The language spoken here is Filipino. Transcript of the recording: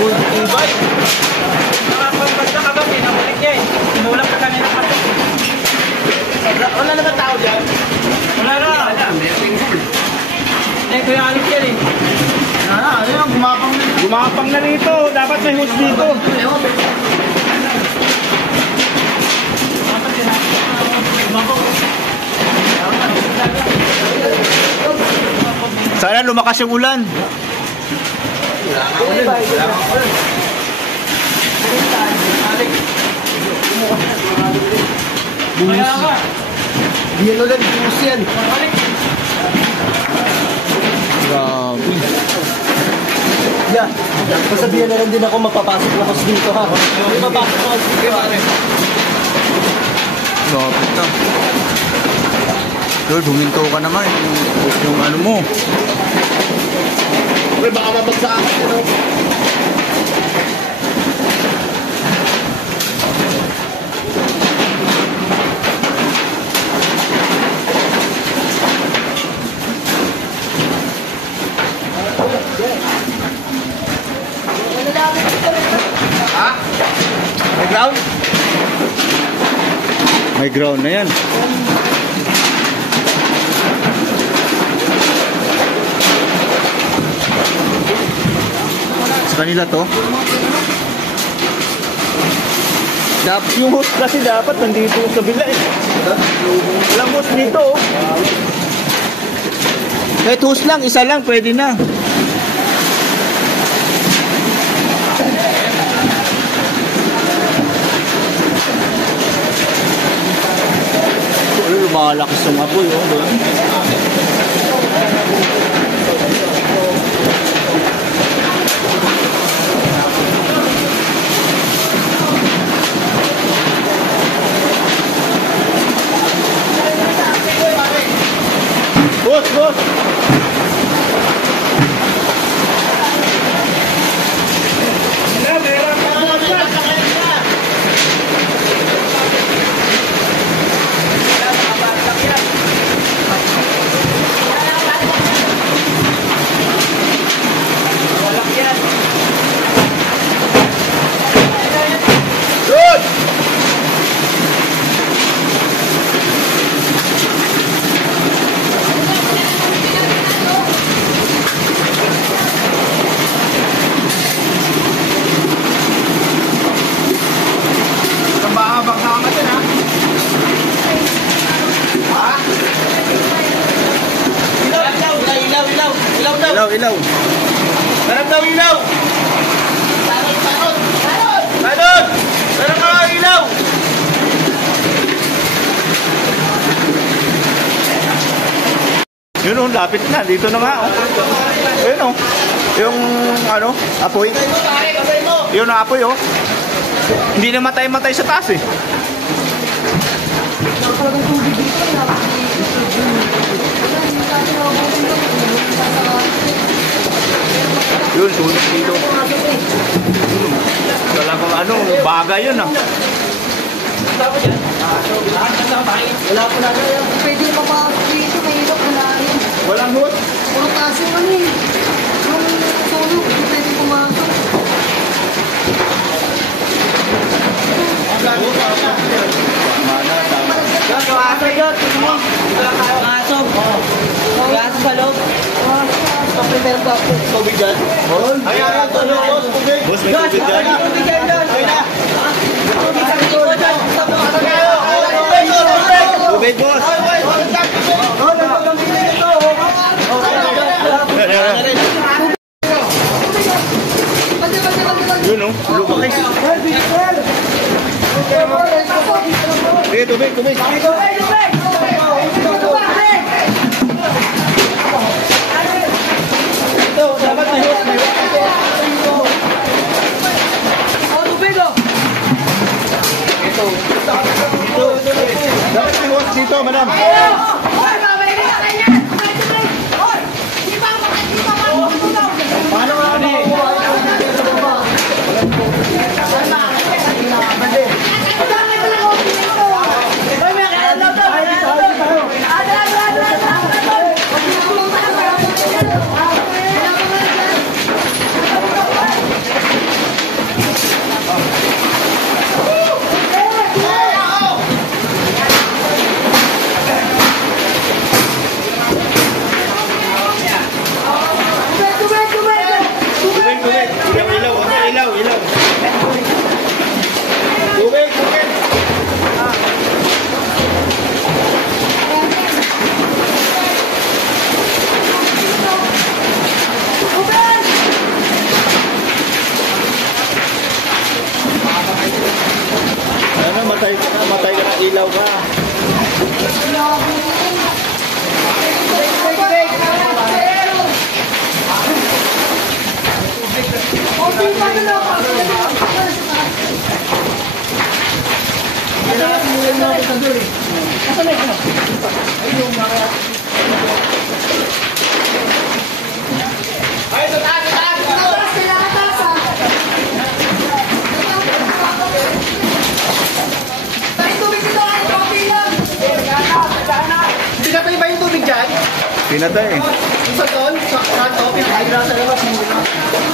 Uy, ibay. Nakapagpagda ka ba? Pinakulit niya eh. Sinulang ka kami ng kapit. Wala naman tao dyan? Wala na. Eh, kuya alit yan eh. Ayun, gumapang na. Gumapang na rito. Dapat may host dito. Sana lumakas yung ulan. Biyan ulan, bumus yan. Grabe. Yeah, masabihan na lang din ako mapapasok na kasi dito ha. Mapapasok na kasi dito pare. Grabe ka. Lord, huminto ka naman. Yung ano mo. Pre, baka mabagsak ako. Ha? May ground? May ground na yan. Sa kanila to? Yung host kasi dapat nandito sa bila eh. Walang host dito oh. Kahit host lang, isa lang, pwede na. Lumalakas yung apoy oh, doon. Boss! Ilaw. Sarap daw ilaw. Tanod! Sarap daw ilaw. Yun oh, lapit na. Dito na nga oh. Ayun oh. Yung ano, apoy. Yun ang apoy oh. Hindi na matay-matay sa taas eh. Yun, sulit dito. Talagang ano, bagay yun ah. Wala po na kaya. Pwede na mapapasok dito, mahirap wala rin. Walang hood. Puro taas yung ano eh. Yung tulog, hindi pwede pumasok. Kaso yun, kaso sa loob. Prepare ka po. Tubig dyan? Ayan, boss, tubig. Boss, may tubig dyan. Tubig dyan dyan. Tubig sa likod dyan. Tubig, boss. Yun o, lumaki. Eh, tubig. Dapat may host, may host. Tubig o. Ito. Dapat may host dito, madam. Paano nga ni? Ilaw ka. Pinatay ba yung tubig dyan? Pinatay eh. Sa doon? Sa kanto? Pinatay na sa labas.